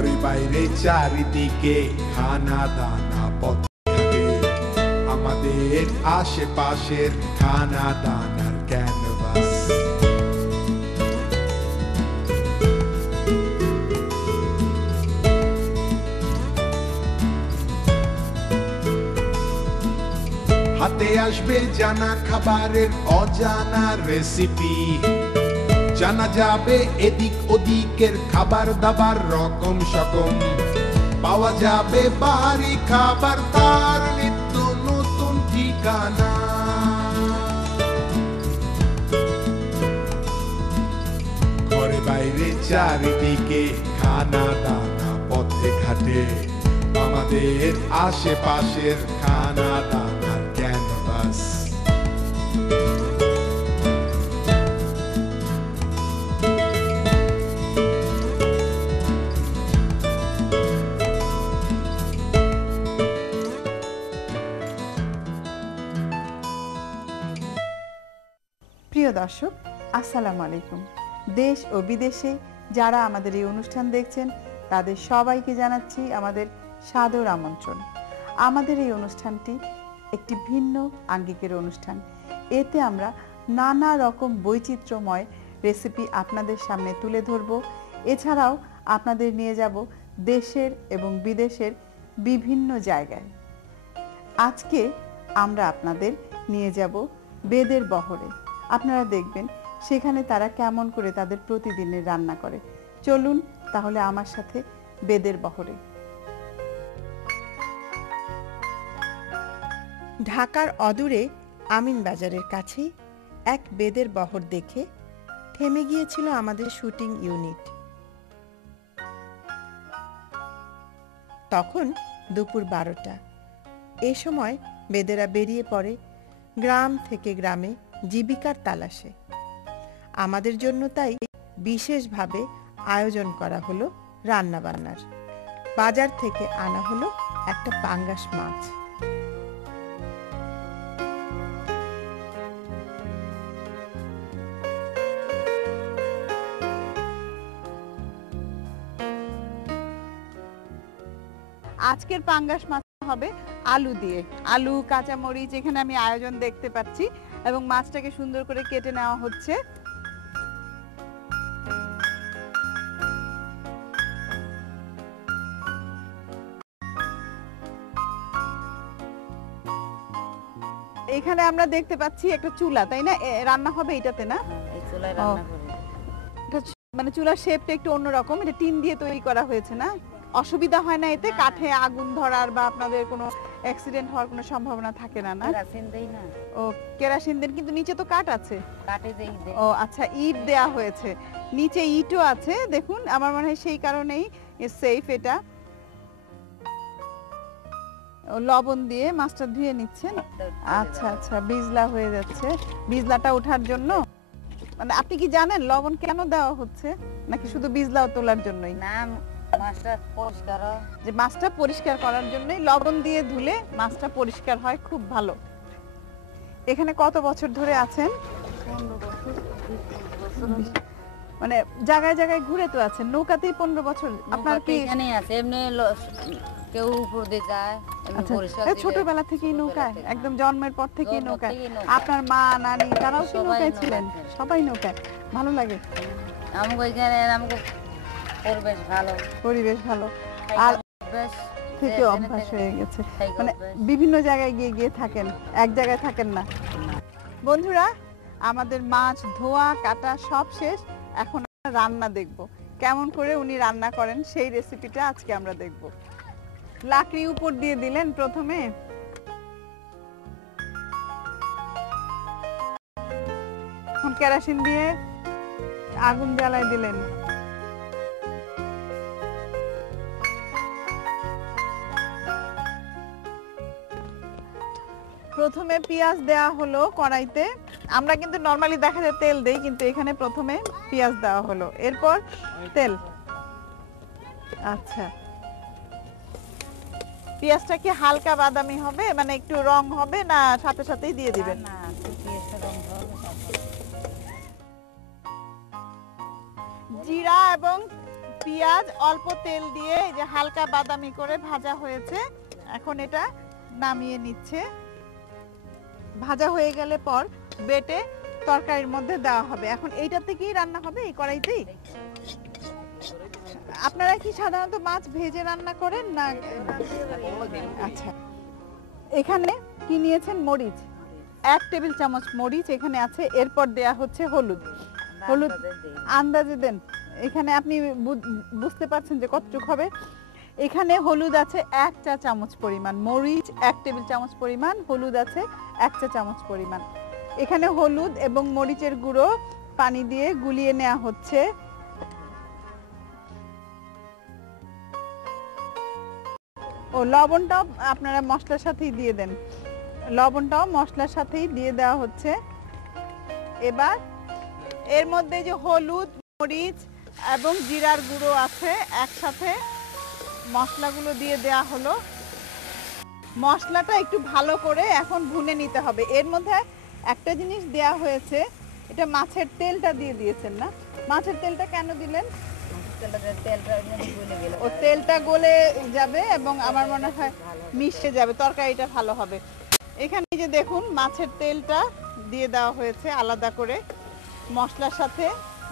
ঘরে বাইরে চারিদিকে খানা দানা পথে আমাদের আশেপাশের খানা দানার ক্যানভাস। হাতে আসবে জানা খাবারের অজানা রেসিপি, জানা যাবে এদিক ওদিকের খাবার দাবার রকম সকম, পাওয়া যাবে বাড়ি খাবার তার নিত্য নতুন ঠিকানা। ঘরে বাইরে চারিদিকে খানা দানা পথে ঘাটে আমাদের আশেপাশের খানা দানার ক্যানভাস। প্রিয় দর্শক, আসসালামু আলাইকুম। দেশ ও বিদেশে যারা আমাদের এই অনুষ্ঠান দেখছেন তাদের সবাইকে জানাচ্ছি আমাদের সাদর আমন্ত্রণ। আমাদের এই অনুষ্ঠানটি একটি ভিন্ন আঙ্গিকের অনুষ্ঠান। এতে আমরা নানা রকম বৈচিত্র্যময় রেসিপি আপনাদের সামনে তুলে ধরব। এছাড়াও আপনাদের নিয়ে যাব দেশের এবং বিদেশের বিভিন্ন জায়গায়। আজকে আমরা আপনাদের নিয়ে যাব বেদের বহরে। আপনারা দেখবেন সেখানে তারা কেমন করে তাদের প্রতিদিনের রান্না করে। চলুন তাহলে আমার সাথে বেদের বহরে। ঢাকার অদূরে আমিনবাজারের কাছেই এক বেদের বহর দেখে থেমে গিয়েছিল আমাদের শুটিং ইউনিট। তখন দুপুর 12টা। এ সময় বেদেরা বেরিয়ে পড়ে গ্রাম থেকে গ্রামে জীবিকার তালাশে। আমাদের জন্য তাই বিশেষভাবে আয়োজন করা হলো রান্নাবান্নার। বাজার থেকে আনা হলো একটা পাঙ্গাস মাছ। আজকের পাঙ্গাস মাছ হবে আলু দিয়ে, আলু কাঁচামরিচ এখানে আমি আয়োজন দেখতে পাচ্ছি এবং মাছটাকে সুন্দর করে কেটে নেওয়া হচ্ছে। এখানে আমরা দেখতে পাচ্ছি একটা চুলা, তাই না? রান্না হবে এটাতে, না? এই চুলায় রান্না করি। মানে চুলার শেপটা একটু অন্যরকম, এটা টিন দিয়ে তৈরি করা হয়েছে, না? অসুবিধা হয় না এতে? কাঠে আগুন ধরার বা আপনাদের কোনো অ্যাক্সিডেন্ট হওয়ার কোনো সম্ভাবনা থাকে না? না, কেরোসিন দেই না। ও, কেরোসিন দেন, কিন্তু নিচে তো কাঠ আছে। কাঠে দেই। ও আচ্ছা, ইট দেয়া হয়েছে, নিচে ইটও আছে। দেখুন, আমার মনে হয় সেই কারণেই সেফ এটা। লবণ দিয়ে মাছটা ধুয়ে নিচ্ছেন। আচ্ছা আচ্ছা, বিজলা হয়ে যাচ্ছে। বিজলাটা ওঠার জন্য, মানে আপনি কি জানেন লবণ কেন দেওয়া হচ্ছে, নাকি শুধু বিজলা তোলার জন্যই? না, মাছটা পরিষ্কার, যে মাছটা পরিষ্কার করার জন্যই লবণ দিয়ে ধুলে মাছটা পরিষ্কার হয়। খুব ভালো। এখানে কত বছর ধরে আছেন? 15 বছর। মানে জায়গায় জায়গায় ঘুরে তো আছেন, নৌকাতেই 15 বছর। আপনার কি এখানে আছে? এমনি কেউ উপর দিয়ে যায়, এমনি পরিষ্কার। ছোটবেলা থেকেই নৌকায়, একদম জন্মের পর থেকেই নৌকায়? আপনার মা নানি তারাও কি নৌকায় ছিলেন? সবাই নৌকায়। ভালো লাগে আমাকে এখানে, আমাকে পরিবেশ ভালো। পরিবেশ ভালো, আর থেকে অভ্যাস হয়ে গেছে। মানে বিভিন্ন জায়গায় গিয়ে গিয়ে থাকেন, এক জায়গায় থাকেন না। বন্ধুরা, আমাদের মাছ ধোয়া কাটা সব শেষ। এখন রান্না দেখব, কেমন করে উনি রান্না করেন সেই রেসিপিটা আজকে আমরা দেখব। লাকড়ি উপর দিয়ে দিলেন প্রথমে, এখন কেরোসিন দিয়ে আগুন জ্বালায় দিলেন। প্রথমে পেঁয়াজ দেয়া হলো কড়াইতে। আমরা কিন্তু নরমালি দেখা যায় তেল দেই, কিন্তু এখানে প্রথমে পেঁয়াজ দেওয়া হলো, এরপর তেল। আচ্ছা, পেঁয়াজটা কি হালকা বাদামি হবে, মানে একটু রং হবে, না সাথে সাথেই দিয়ে দিবেন? না, পেঁয়াজটা রং হবে। জিরা এবং পেঁয়াজ অল্প তেল দিয়ে এই যে হালকা বাদামি করে ভাজা হয়েছে, এখন এটা নামিয়ে নিচ্ছে। ভাজা হয়ে গেলে পর বেটে তরকারির মধ্যে দেওয়া হবে। এখন এইটা থেকেই রান্না হবে এই কড়াইতেই? আপনারা কি সাধারণত মাছ ভেজে রান্না করেন না? আচ্ছা, এখানে কি নিয়েছেন? মরিচ, 1 টেবিল চামচ মরিচ এখানে আছে। এরপর দেয়া হচ্ছে হলুদ। হলুদ আন্দাজে দেন, এখানে আপনি বুঝতে পারছেন যে কতটুকু হবে। এখানে হলুদ আছে 1 চা চামচ পরিমাণ, মরিচ 1 টেবিল চামচ পরিমাণ, হলুদ আছে 1 চা চামচ পরিমাণ। এখানে হলুদ এবং মরিচের গুঁড়ো পানি দিয়ে গুলিয়ে নেওয়া হচ্ছে। ও লবণটাও আপনারা মশলার সাথেই দিয়ে দেন, লবণটাও মশলার সাথেই দিয়ে দেওয়া হচ্ছে। এবার এর মধ্যে যে হলুদ, মরিচ এবং জিরার গুঁড়ো আছে একসাথে মশলাগুলো দিয়ে দেয়া হলো। মশলাটা একটু ভালো করে এখন ভুনে নিতে হবে। এর মধ্যে একটা জিনিস দেয়া হয়েছে, এটা মাছের তেলটা দিয়ে দিয়েছেন না? মাছের তেলটা কেন দিলেন? ও তেলটা গলে যাবে এবং আমার মনে হয় মিশে যাবে, তরকারিটা ভালো হবে। এখানে যে দেখুন মাছের তেলটা দিয়ে দেওয়া হয়েছে আলাদা করে মশলার সাথে,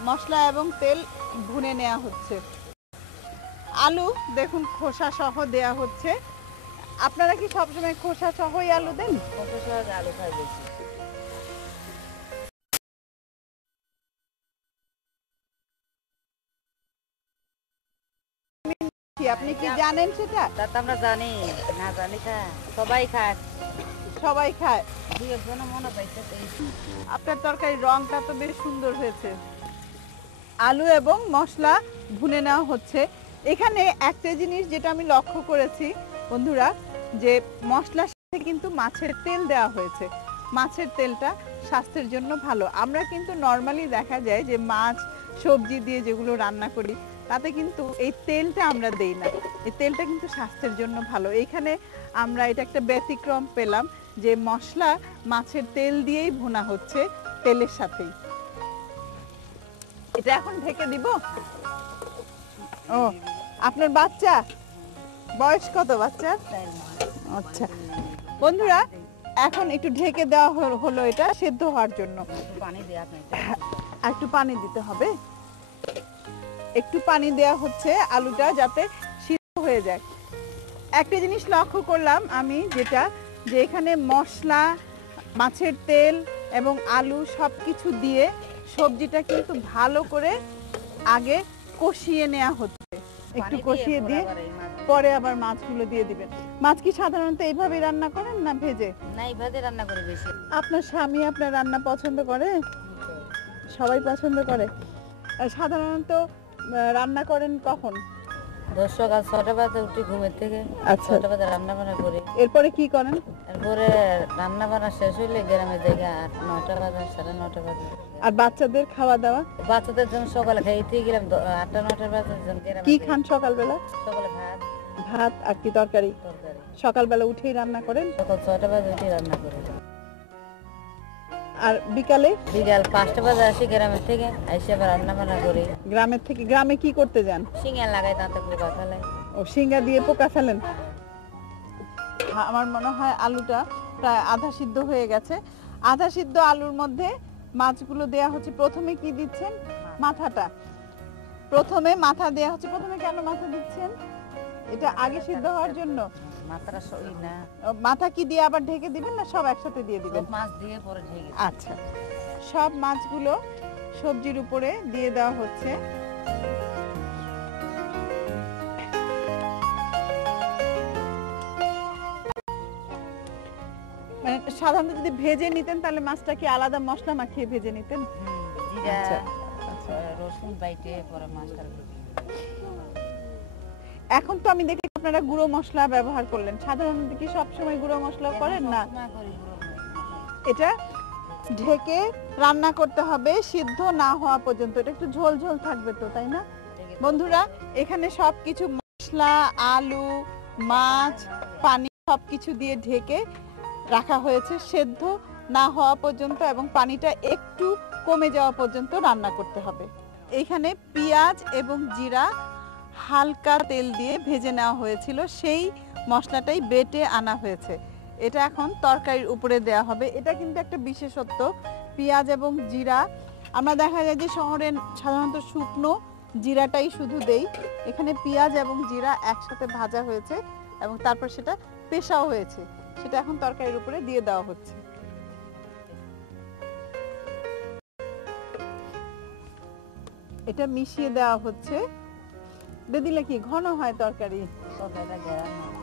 মশলা এবং তেল ভুনে নেওয়া হচ্ছে। আলু দেখুন খোসা সহ দেয়া হচ্ছে। আপনারা কি সবসময় খোসা সহই আলু দেন? আলু খাই বেশি। আপনি কি জানেন সেটা? তা তো আমরা জানি, না জানি সবাই খায়। সবাই খায়। দুই একজন মনে পাইছে। আপনার তরকারির রংটা তো বেশ সুন্দর হয়েছে। আলু এবং মশলা ভুনে নেওয়া হচ্ছে। এখানে একটা জিনিস যেটা আমি লক্ষ্য করেছি বন্ধুরা, যে মশলার সাথে কিন্তু মাছের তেল দেওয়া হয়েছে। মাছের তেলটা স্বাস্থ্যের জন্য ভালো। আমরা কিন্তু নর্মালি দেখা যায় যে মাছ সবজি দিয়ে যেগুলো রান্না করি তাতে কিন্তু এই তেলটা আমরা দেই না। এই তেলটা কিন্তু স্বাস্থ্যের জন্য ভালো। এইখানে আমরা এটা একটা ব্যতিক্রম পেলাম যে মশলা মাছের তেল দিয়েই ভুনা হচ্ছে, তেলের সাথেই। এটা এখন ঢেকে দিব। ও আপনার বাচ্চা বয়স কত বাচ্চার? আচ্ছা বন্ধুরা, এখন একটু ঢেকে দেওয়া হলো এটা সেদ্ধ হওয়ার জন্য। একটু পানি দিতে হবে, একটু পানি দেওয়া হচ্ছে আলুটা যাতে সিদ্ধ হয়ে যায়। একটা জিনিস লক্ষ্য করলাম আমি, যেটা যে এখানে মশলা, মাছের তেল এবং আলু সব কিছু দিয়ে সবজিটা কিন্তু ভালো করে আগে কষিয়ে নেওয়া হচ্ছে। একটু কষিয়ে দিয়ে পরে আবার মাছগুলো দিয়ে দিবেন। মাছ কি সাধারণত এইভাবে রান্না করেন না ভেজে? না, এইভাবে রান্না করে বেশি। আপনার স্বামী আপনার রান্না পছন্দ করে? সবাই পছন্দ করে। সাধারণত রান্না করেন কখন? সকাল 6টা বাজে উঠি ঘুমের থেকে। আচ্ছা, 6টা বাজে রান্না বান্না করি। এরপরে কি করেন? এরপরে রান্না বান্না শেষ হইলে গ্রামে জায়গা 8-9টা বাজে, 9:30 বাজে। আর বাচ্চাদের খাওয়া দাওয়া? বাচ্চাদের জন্য সকালে খাইতে গেলাম 8টা-9টা বাজে। কি খান সকালবেলা? সকালে ভাত। ভাত আর কি তরকারি? তরকারি। সকালবেলা উঠেই রান্না করেন? সকাল 6টা বাজে উঠে রান্না করি। আর বিকালে? বিকাল 5টা বাজে আসি গ্রামের থেকে, এসে আবার রান্না বান্না করি। গ্রামের থেকে গ্রামে কি করতে যান? সিঙ্গা লাগাই, তাতে পোকা ফেলাই। ও সিঙ্গা দিয়ে পোকা ফেলেন। আমার মনে হয় আলুটা প্রায় আধা সিদ্ধ হয়ে গেছে। আধা সিদ্ধ আলুর মধ্যে মাছগুলো দেয়া হচ্ছে। প্রথমে কি দিচ্ছেন? মাথাটা। প্রথমে মাথা দেয়া হচ্ছে। প্রথমে কেন মাথা দিচ্ছেন? এটা আগে সিদ্ধ হওয়ার জন্য? মাথাটা সই না। মাথা কি দিয়ে আবার ঢেকে দিবেন না সব একসাথে দিয়ে দিবেন? মাছ দিয়ে পরে ঢেকে। আচ্ছা, সব মাছগুলো সবজির উপরে দিয়ে দেওয়া হচ্ছে। মানে সাধারণত যদি ভেজে নিতেন তাহলে মাছটা কি আলাদা মশলা মাখিয়ে ভেজে নিতেন? জিরা, আচ্ছা, রসুন বাইটে পরে মাছটা। এখন তো আমি দেখি আপনারা গুঁড়ো মশলা ব্যবহার করলেন। সাধারণত কি সব সময় গুঁড়ো মশলা করেন না? এটা ঢেকে রান্না করতে হবে সিদ্ধ না হওয়া পর্যন্ত। এটা একটু ঝোল ঝোল থাকবে তো, তাই না বন্ধুরা? এখানে সবকিছু মশলা, আলু, মাছ, পানি সবকিছু দিয়ে ঢেকে রাখা হয়েছে সেদ্ধ না হওয়া পর্যন্ত এবং পানিটা একটু কমে যাওয়া পর্যন্ত রান্না করতে হবে। এখানে পেঁয়াজ এবং জিরা হালকা তেল দিয়ে ভেজে নেওয়া হয়েছিল, সেই মশলাটাই বেটে আনা হয়েছে। এটা এখন তরকারির উপরে দেওয়া হবে। এটা কিন্তু একটা বিশেষত্ব, পেঁয়াজ এবং জিরা। আমরা দেখা যায় যে শহরে সাধারণত শুকনো জিরাটাই শুধু দেই, এখানে পেঁয়াজ এবং জিরা একসাথে ভাজা হয়েছে এবং তারপর সেটা পেশাও হয়েছে, সেটা এখন তরকারির উপরে দিয়ে দেওয়া হচ্ছে। এটা মিশিয়ে দেওয়া হচ্ছে, দিয়ে দিলে কি ঘন হয় তরকারি, তরকারিটা ঘেরান হয়,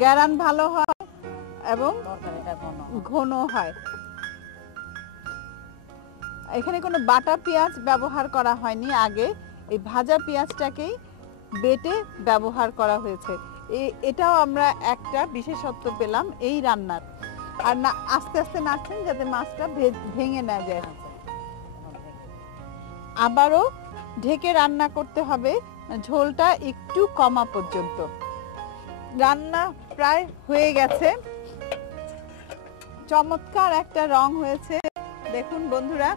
গ্যারান ভালো হয় এবং তরকারিটা ঘন হয়। ঘন হয়। এখানে কোনো বাটা পেঁয়াজ ব্যবহার করা হয়নি, আগে এই ভাজা পেঁয়াজটাকেই বেটে ব্যবহার করা হয়েছে। এটাও আমরা একটা বিশেষত্ব পেলাম এই রান্নার। আর না আস্তে আস্তে নাড়ছেন যাতে মাছটা ভেঙে না যায়। আবারও ঢেকে রান্না করতে হবে, ঝোলটা একটু কমা পর্যন্ত। রান্না প্রায় হয়ে গেছে, চমৎকার একটা রং হয়েছে। দেখুন বন্ধুরা,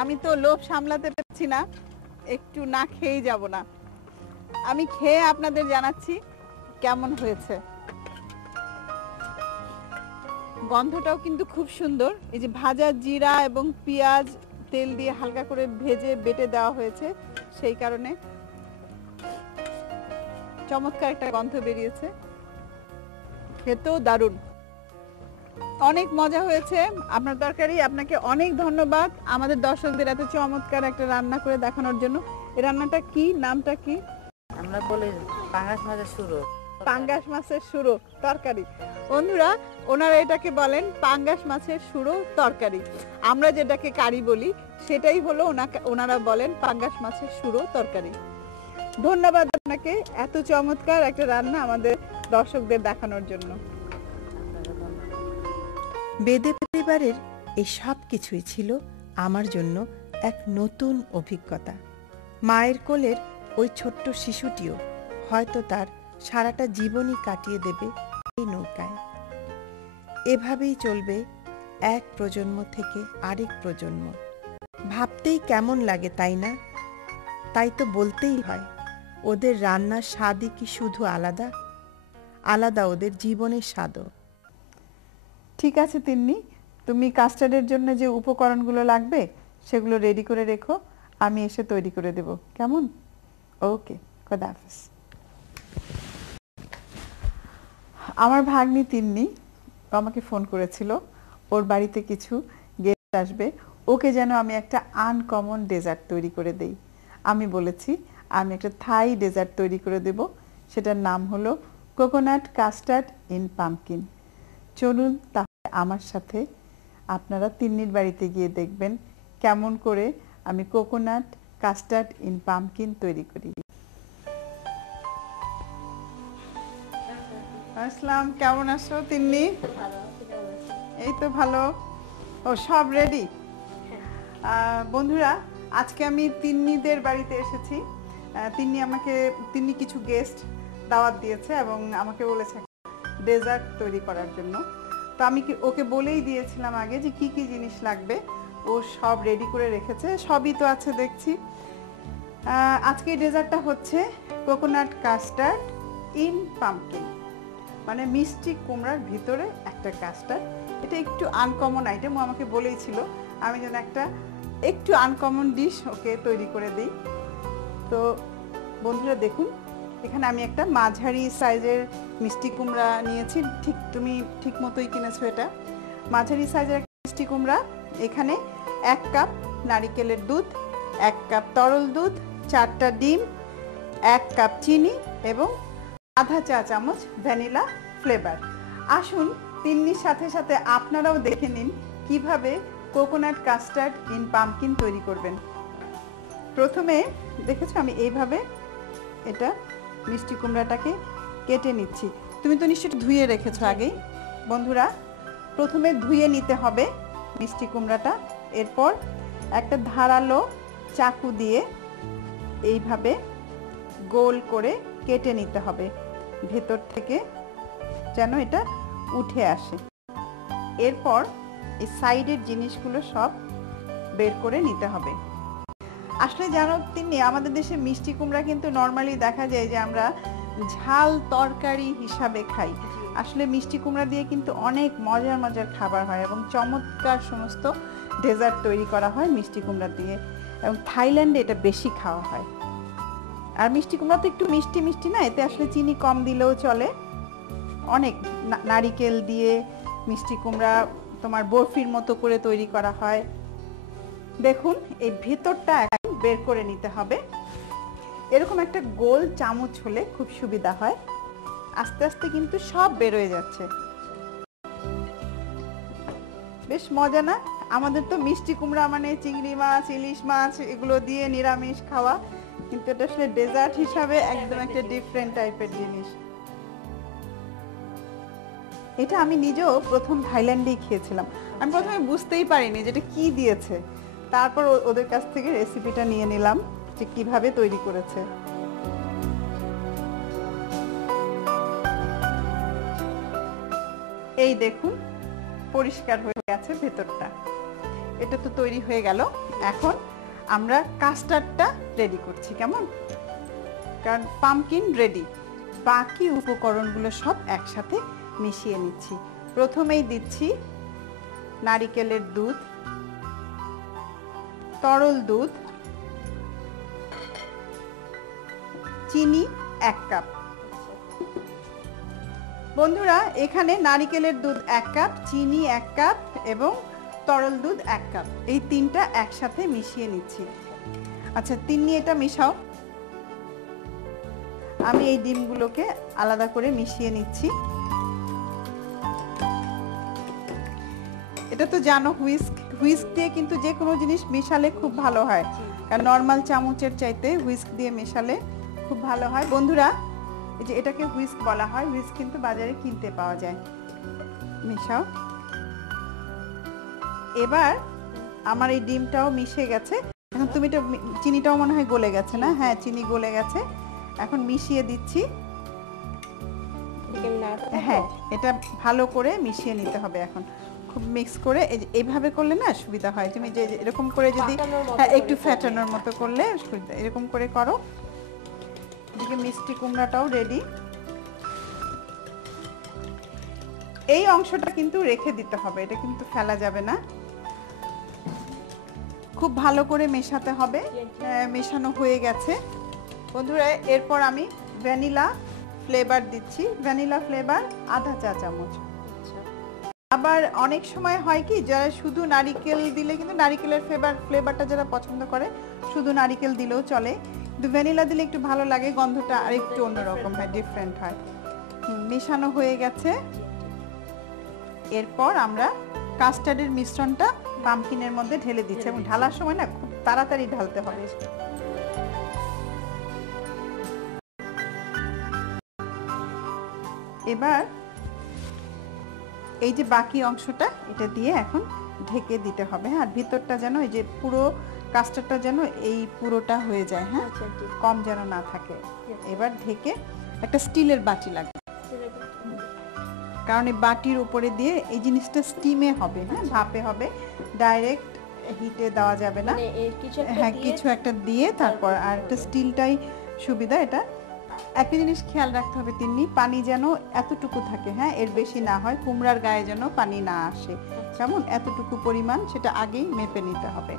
আমি তো লোভ সামলাতে পারছি না, একটু না খেয়েই যাব না। আমি খেয়ে আপনাদের জানাচ্ছি কেমন হয়েছে। গন্ধটাও কিন্তু খুব সুন্দর। এই যে ভাজা জিরা এবং পেঁয়াজ তেল দিয়ে হালকা করে ভেজে বেটে দেওয়া হয়েছে, সেই কারণে চমৎকার একটা গন্ধ বেরিয়েছে। খেতেও দারুণ, অনেক মজা হয়েছে আপনার তরকারি। আপনাকে অনেক ধন্যবাদ আমাদের দর্শকদের এত চমৎকার একটা রান্না করে দেখানোর জন্য। এই রান্নাটা কি, নামটা কি? আমরা বলি পাঙ্গাস মাছের শুরু। পাঙ্গাস মাছের সুরো তরকারি। বন্ধুরা, ওনারা এটাকে বলেন পাঙ্গাস মাছের সুরো তরকারি। আমরা যেটাকে কারি বলি সেটাই হলো ওনারা বলেন পাঙ্গাস মাছের সুরো তরকারি। ধন্যবাদ আপনাকে এত চমৎকার একটা রান্না আমাদের দর্শকদের দেখানোর জন্য। বেদে পরিবারের এই সব কিছুই ছিল আমার জন্য এক নতুন অভিজ্ঞতা। মায়ের কোলের ওই ছোট্ট শিশুটিও হয়তো তার সারাটা জীবনই কাটিয়ে দেবে এই নৌকায়। এভাবেই চলবে এক প্রজন্ম থেকে আরেক প্রজন্ম। ভাবতেই কেমন লাগে, তাই না? তাই তো বলতেই হয়, ওদের রান্নার স্বাদই কি শুধু আলাদা, আলাদা ওদের জীবনের স্বাদও। ঠিক আছে তিন্নি, তুমি কাস্টার্ডের জন্য যে উপকরণগুলো লাগবে সেগুলো রেডি করে রেখো, আমি এসে তৈরি করে দেব, কেমন? ওকে, খোদা হাফেজ। আমার ভাগ্নি তিন্নি আমাকে ফোন করেছিল, ওর বাড়িতে কিছু গেস্ট আসবে, ওকে যেন আমি একটা আনকমন ডেজার্ট তৈরি করে দেই। আমি বলেছি আমি একটা থাই ডেজার্ট তৈরি করে দেব, সেটার নাম হলো কোকোনাট কাস্টার্ড ইন পাম্পকিন। চলুন তাহলে আমার সাথে আপনারা তিন্নির বাড়িতে গিয়ে দেখবেন কেমন করে আমি কোকোনাট কাস্টার্ড ইন পাম্পকিন তৈরি করি। আসসালাম, কেমন আছো তিন্নি? এই তো ভালো। ও সব রেডি? বন্ধুরা, আজকে আমি তিন্নিদের বাড়িতে এসেছি। তিন্নি কিছু গেস্ট দাওয়াত দিয়েছে এবং আমাকে বলেছে ডেজার্ট তৈরি করার জন্য। তো আমি ওকে বলেই দিয়েছিলাম আগে যে কি কি জিনিস লাগবে, ও সব রেডি করে রেখেছে, সবই তো আছে দেখছি। আজকে এই ডেজার্টটা হচ্ছে কোকোনাট কাস্টার্ড ইন পাম্পকিন, মানে মিষ্টি কুমড়ার ভিতরে একটা কাস্টার্ড। এটা একটু আনকমন আইটেম, ও আমাকে বলেইছিল আমি যেন একটা একটু আনকমন ডিশ ওকে তৈরি করে দিই। তো বন্ধুরা দেখুন, এখানে আমি একটা মাঝারি সাইজের মিষ্টি কুমড়া নিয়েছি। তুমি ঠিক মতোই কিনেছো, এটা মাঝারি সাইজের একটা মিষ্টি কুমড়া। এখানে 1 কাপ নারিকেলের দুধ, 1 কাপ তরল দুধ, 4টা ডিম, 1 কাপ চিনি এবং আধা চা চামচ ভ্যানিলা ফ্লেভার। আসুন তিন্নির সাথে সাথে আপনারাও দেখে নিন কিভাবে কোকোনাট কাস্টার্ড ইন পাম্পকিন তৈরি করবেন। প্রথমে দেখেছো আমি এইভাবে এটা মিষ্টি কুমড়াটাকে কেটে নিচ্ছি। তুমি তো নিশ্চয়ই ধুয়ে রেখেছো আগেই। বন্ধুরা, প্রথমে ধুয়ে নিতে হবে মিষ্টি কুমড়াটা, এরপর একটা ধারালো চাকু দিয়ে এইভাবে গোল করে কেটে নিতে হবে, ভেতর থেকে যেন এটা উঠে আসে। এরপর এই সাইডের জিনিসগুলো সব বের করে নিতে হবে। আসলে জানো তিনি, আমাদের দেশে মিষ্টি কুমড়া কিন্তু নর্মালি দেখা যায় যে আমরা ঝাল তরকারি হিসাবে খাই। আসলে মিষ্টি কুমড়া দিয়ে কিন্তু অনেক মজার মজার খাবার হয় এবং চমৎকার সমস্ত ডেজার্ট তৈরি করা হয় মিষ্টি কুমড়া দিয়ে, এবং থাইল্যান্ডে এটা বেশি খাওয়া হয়। আর মিষ্টি কুমড়া তো একটু মিষ্টি মিষ্টি না, এতে আসলে চিনি কম দিলেও চলে। অনেক নারিকেল দিয়ে মিষ্টি কুমড়া তোমার বরফির মতো করে তৈরি করা হয়। দেখুন এই ভেতরটা এখন বের করে নিতে হবে। এরকম একটা গোল চামচ হলে খুব সুবিধা হয়, আস্তে আস্তে কিন্তু সব বের হয়ে যাচ্ছে। বেশ মজা না? আমাদের তো মিষ্টি কুমড়া মানে চিংড়ি মাছ, ইলিশ মাছ এগুলো দিয়ে নিরামিষ খাওয়া, কিন্তু এটা আসলে ডেজার্ট হিসাবে একদম একটা ডিফারেন্ট টাইপের জিনিস। এটা আমি নিজেও প্রথম থাইল্যান্ডেই খেয়েছিলাম। আমি প্রথমে বুঝতেই পারিনি যেটা কি দিয়েছে, তারপর ওদের কাছ থেকে রেসিপিটা নিয়ে নিলাম যে কিভাবে তৈরি করেছে। এই দেখুন পরিষ্কার হয়ে গেছে ভেতরটা। এটা তো তৈরি হয়ে গেল। এখন আমরা কাস্টার্ডটা রেডি করছি, কেমন? কারণ পামকিন রেডি, বাকি উপকরণগুলো সব একসাথে মিশিয়ে নিচ্ছি। প্রথমেই দিচ্ছি নারিকেলের দুধ, তরল দুধ, চিনি 1 কাপ। বন্ধুরা এখানে নারিকেলের দুধ 1 কাপ, চিনি 1 কাপ এবং তরল দুধ 1 কাপ, এই তিনটা একসাথে মিশিয়ে নিচ্ছি। আচ্ছা তিন্নি এটা মিশাও। আমি এই ডিমগুলোকে আলাদা করে মিশিয়ে নিচ্ছি। এটা তো জানো হুইস্ক দিয়ে কিন্তু যে কোনো জিনিস মেশালে খুব ভালো হয়, কারণ নর্মাল চামচের চাইতে হুইস্ক দিয়ে মেশালে খুব ভালো হয়। বন্ধুরা এই যে এটাকে হুইস্ক বলা হয়, হুইস্ক কিন্তু বাজারে কিনতে পাওয়া যায়। মেশাও। এবার আমার এই ডিমটাও মিশে গেছে। এখন তুমি তো চিনিটাও মনে হয় গলে গেছে না? হ্যাঁ চিনি গলে গেছে। এখন মিশিয়ে দিচ্ছি। হ্যাঁ এটা ভালো করে মিশিয়ে নিতে হবে। এখন খুব মিক্স করে এইভাবে করলে না সুবিধা হয়। তুমি যে এরকম করে যদি একটু ফ্যাটানোর মতো করলে এরকম করে করো। এদিকে মিষ্টি কুমড়াটাও রেডি। এই অংশটা কিন্তু রেখে দিতে হবে, এটা কিন্তু ফেলা যাবে না। খুব ভালো করে মেশাতে হবে। মেশানো হয়ে গেছে বন্ধুরা। এরপর আমি ভ্যানিলা ফ্লেভার দিচ্ছি। ভ্যানিলা ফ্লেভার আধা চা চামচ। আবার অনেক সময় হয় কি, যারা শুধু নারিকেল দিলে কিন্তু নারিকেলের ফ্লেভারটা যারা পছন্দ করে শুধু নারিকেল দিলেও চলে, কিন্তু ভ্যানিলা দিলে একটু ভালো লাগে, গন্ধটা আরেকটু অন্যরকম হয়, ডিফারেন্ট হয়। মেশানো হয়ে গেছে। এরপর আমরা কাস্টার্ডের মিশ্রণটা পামকিনের মধ্যে ঢেলে দিচ্ছি, এবং ঢালার সময় না খুব তাড়াতাড়ি ঢালতে হবে। এবার এই যে বাকি অংশটা এটা দিয়ে এখন ঢেকে দিতে হবে। আর ভিতরটা যেন এই যে পুরো কাস্টার্ডটা যেন এই পুরোটা হয়ে যায়, হ্যাঁ কম যেন না থাকে। এবার ঢেকে একটা স্টিলের বাটি লাগবে, কারণ এই বাটির উপরে দিয়ে এই জিনিসটা স্টিমে হবে, হ্যাঁ ভাপে হবে, ডাইরেক্ট হিটে দেওয়া যাবে না। হ্যাঁ কিছু একটা দিয়ে তারপর, আর একটা স্টিলটাই সুবিধা। এটা একটা জিনিস খেয়াল রাখতে হবে তিন্নি, পানি যেন এতটুকু থাকে, হ্যাঁ এর বেশি না হয়, কুমড়ার গায়ে যেন পানি না আসে, কেমন এতটুকু পরিমাণ সেটা আগেই মেপে নিতে হবে।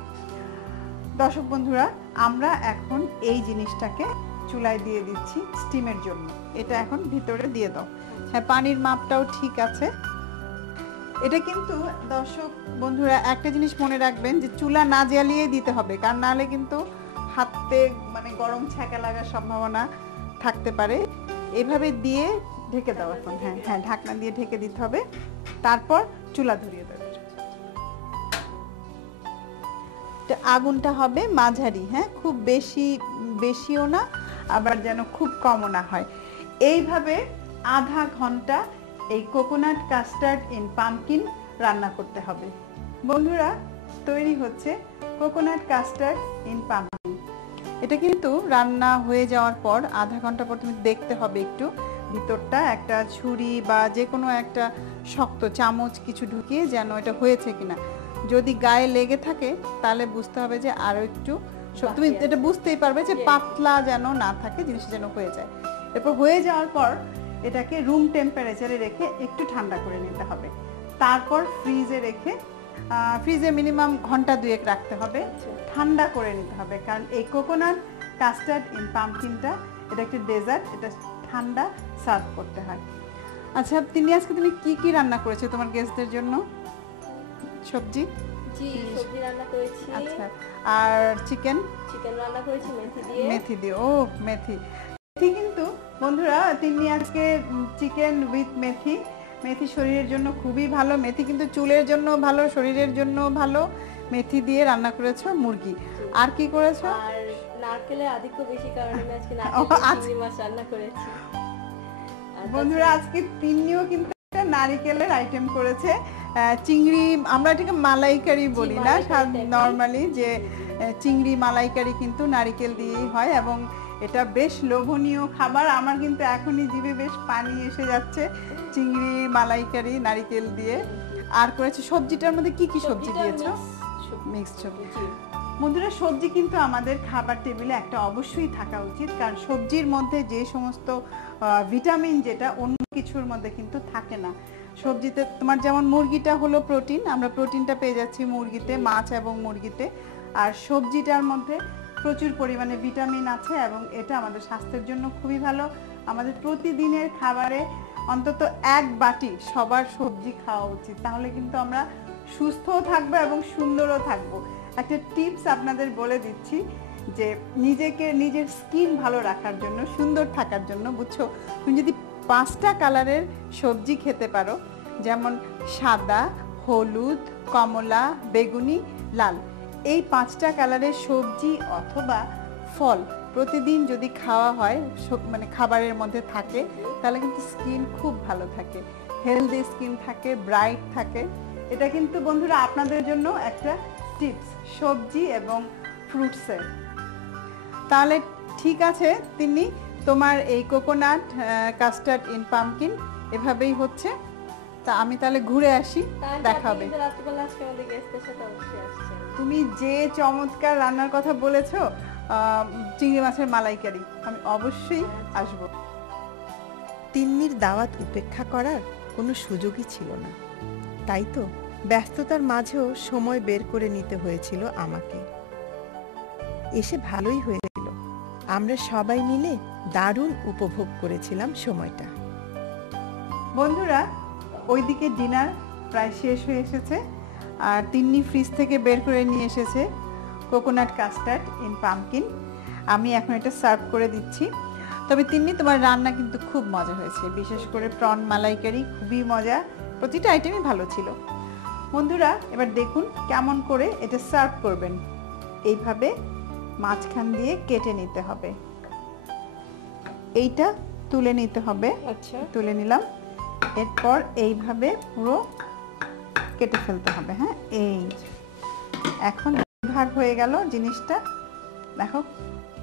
দর্শক বন্ধুরা আমরা এখন এই জিনিসটাকে চুলায় দিয়ে দিচ্ছি স্টিমের জন্য। এটা এখন ভিতরে দিয়ে দাও। হ্যাঁ পানির মাপটাও ঠিক আছে। এটা কিন্তু দর্শক বন্ধুরা একটা জিনিস মনে রাখবেন যে চুলা না জ্বালিয়ে দিতে হবে, কারণ নাহলে কিন্তু হাতে মানে গরম ছ্যাঁকা লাগার সম্ভাবনা থাকতে পারে। এভাবে দিয়ে ঢেকে দাও এখন। হ্যাঁ হ্যাঁ ঢাকনা দিয়ে ঢেকে দিতে হবে, তারপর চুলা ধরিয়ে দেবে। আগুনটা হবে মাঝারি, হ্যাঁ খুব বেশিও না আবার যেন খুব কমও না হয়। এইভাবে আধা ঘন্টা এই কোকোনাট কাস্টার্ড ইন পামকিন রান্না করতে হবে। বন্ধুরা তৈরি হচ্ছে কোকোনাট কাস্টার্ড ইন পামকিন। এটা কিন্তু রান্না হয়ে যাওয়ার পর আধা ঘন্টা পর তুমি দেখতে হবে একটু ভিতরটা, একটা ছুরি বা যে কোনো একটা শক্ত চামচ কিছু ঢুকিয়ে যেন এটা হয়েছে কিনা। যদি গায়ে লেগে থাকে তাহলে বুঝতে হবে যে আরও একটু তুমি এটা বুঝতেই পারবে যে পাতলা যেন না থাকে, জিনিসটা যেন হয়ে যায়। এরপর হয়ে যাওয়ার পর এটাকে রুম টেম্পারেচারে রেখে একটু ঠান্ডা করে নিতে হবে। তারপর ফ্রিজে রেখে ফ্রিজে মিনিমাম ঘন্টা 2 রাখতে হবে, ঠান্ডা করে নিতে হবে। কারণ এই কোকোনাট কাস্টার্ড ইন পাম্পকিনটা এটা একটা ডেজার্ট, এটা ঠান্ডা সার্ভ করতে হয়। আচ্ছা তিনি আজকে তুমি কি কি রান্না করেছো তোমার গেস্টদের জন্য? সবজি? জি, সবজি রান্না করেছি। আচ্ছা, আর চিকেন? চিকেন রান্না করেছি মেথি দিয়ে। মেথি দিয়ে, ও মেথি। মেথি কিন্তু বন্ধুরা তিনি আজকে চিকেন উইথ মেথি। মেথি শরীরের জন্য খুবই ভালো, মেথি কিন্তু চুলের জন্য ভালো, শরীরের জন্য ভালো। মেথি দিয়ে রান্না করেছো মুরগি। আর কি করেছো? আর নারকেলের আধিক্য বেশি কারণে আমি আজকে চিংড়ি মাছ রান্না করেছি। বন্ধুরা আজকে তিন্নিও কিন্তু একটা নারকেলের আইটেম করেছে। চিংড়ি, আমরা এটাকে মালাইকারি বলি না নরমালি, যে চিংড়ি মালাইকারি কিন্তু নারকেল দিয়েই হয় এবং এটা বেশ লোভনীয় খাবার। আমার কিন্তু এখনই জিভে বেশ পানি এসে যাচ্ছে চিংড়ি মালাইকারি নারকেল দিয়ে। আর করেছে সবজিটার মধ্যে কি কি সবজি দিয়েছো? মিক্সড সবজি। বন্ধুরা সবজি কিন্তু আমাদের খাবার টেবিলে একটা অবশ্যই থাকা উচিত, কারণ সবজির মধ্যে যে সমস্ত ভিটামিন যেটা অন্য কিছুর মধ্যে কিন্তু থাকে না। সবজিতে তোমার যেমন মুরগিটা হলো প্রোটিন, আমরা প্রোটিনটা পেয়ে যাচ্ছি মুরগিতে, মাছ এবং মুরগিতে। আর সবজিটার মধ্যে প্রচুর পরিমাণে ভিটামিন আছে এবং এটা আমাদের স্বাস্থ্যের জন্য খুবই ভালো। আমাদের প্রতিদিনের খাবারে অন্তত 1 বাটি সবার সবজি খাওয়া উচিত, তাহলে কিন্তু আমরা সুস্থও থাকবো এবং সুন্দরও থাকবো। একটা টিপস আপনাদের বলে দিচ্ছি, যে নিজের স্কিন ভালো রাখার জন্য, সুন্দর থাকার জন্য, বুঝছো, তুমি যদি 5টা কালারের সবজি খেতে পারো, যেমন সাদা, হলুদ, কমলা, বেগুনি, লাল, এই 5টা কালারের সবজি অথবা ফল প্রতিদিন যদি খাওয়া হয়, মানে খাবারের মধ্যে থাকে, তাহলে কিন্তু স্কিন খুব ভালো থাকে, হেলদি স্কিন থাকে, ব্রাইট থাকে। এটা কিন্তু বন্ধুরা আপনাদের জন্য একটা টিপস সবজি এবং ফ্রুটসের। তাহলে ঠিক আছে তিনি, তোমার এই কোকোনাট কাস্টার্ড ইন পাম্পকিন এভাবেই হচ্ছে। তা আমি তাহলে ঘুরে আসি, দেখা হবে। তুমি যে চমৎকার রান্নার কথা বলেছো, চিংড়ি মাছের মালাইকারি, আমি অবশ্যই আসবো। তিন্নির দাওয়াত উপেক্ষা করার কোনো সুযোগই ছিল না, তাই তো ব্যস্ততার মাঝেও সময় বের করে নিতে হয়েছিল আমাকে। এসে ভালোই হয়েছিল, আমরা সবাই মিলে দারুণ উপভোগ করেছিলাম সময়টা। বন্ধুরা ওইদিকে ডিনার প্রায় শেষ হয়ে এসেছে, আর তিন্নি ফ্রিজ থেকে বের করে নিয়ে এসেছে কোকোনাট কাস্টার্ড ইন পাম্পকিন। আমি এখন এটা সার্ভ করে দিচ্ছি। তবে তিন্নি তোমার রান্না কিন্তু খুব মজা হয়েছে, বিশেষ করে প্রন মালাইকারি খুবই মজা, প্রতিটা আইটেমই ভালো ছিল। বন্ধুরা এবার দেখুন কেমন করে এটা সার্ভ করবেন। এইভাবে মাঝখান দিয়ে কেটে নিতে হবে, এইটা তুলে নিতে হবে। আচ্ছা, তুলে নিলাম। এরপর এইভাবে পুরো কেটে ফেলতে হবে। হ্যাঁ, এই এখন ভাগ হয়ে গেল জিনিসটা। দেখো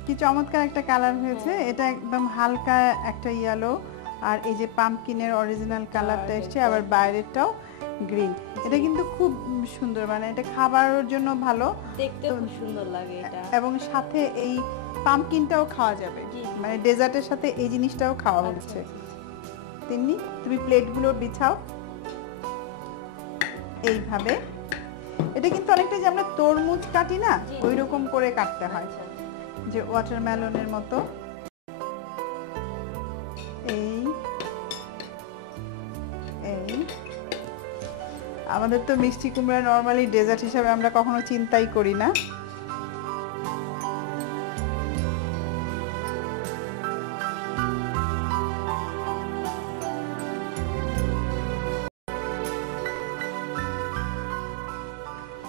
কি চমৎকার একটা কালার হয়েছে, এটা একদম হালকা একটা ইয়েলো, আর এই যে পাম্পকিনের অরিজিনাল কালারটা এসছে, আবার বাইরেরটাও গ্রিন। এটা কিন্তু খুব সুন্দর, মানে এটা খাবারের জন্য ভালো, দেখতে খুব সুন্দর লাগে এটা। এবং সাথে এই পাম্পকিনটাও খাওয়া যাবে, মানে ডেজার্টের সাথে এই জিনিসটাও খাওয়া হচ্ছে। তেমনি তুমি প্লেটগুলো বিছাও এইভাবে। এটা কিন্তু অনেকটা যে আমরা তরমুজ কাটি না, ওই রকম করে কাটতে হয়, যে ওয়াটারমেলনের মতো। এই এই আমাদের তো মিষ্টি কুমড়া নরমালি ডেজার্ট হিসাবে আমরা কখনো চিন্তাই করি না।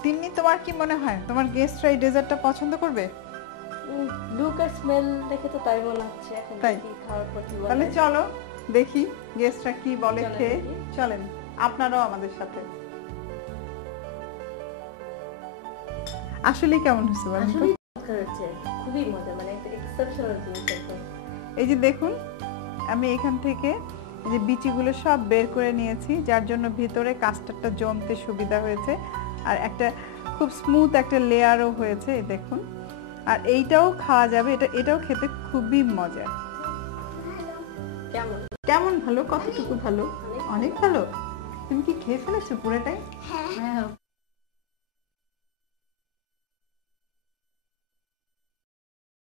তিন্নি তোমার কি মনে হয় তোমার গেস্টরা এই ডেজার্টটা পছন্দ করবে? লুক আর স্মেল দেখে তো তাই মনে হচ্ছে। এখন তাই? দেখি খাওয়ার পর কি বলে। তাহলে চলো দেখি গেস্টরা কি বলে চলেন খেয়ে। দেখি। চলেন আপনারাও আমাদের সাথে। আসলে কেমন হয়েছে বলেন তো? আসলেই চমৎকার হচ্ছে, খুবই মজা, মানে একটা এক্সেপশনাল জিনিস একদম। এই যে দেখুন আমি এখান থেকে এই যে বিচিগুলো সব বের করে নিয়েছি, যার জন্য ভিতরে কাস্টার্ডটা জমতে সুবিধা হয়েছে, আর একটা খুব স্মুথ একটা লেয়ারও হয়েছে। এই দেখুন আর এইটাও খাওয়া যাবে, এটাও খেতে খুবই মজা। কেমন? কেমন ভালো? কতটুকু ভালো? অনেক ভালো। তুমি কি খেয়ে ফেলেছো পুরোটাই? হ্যাঁ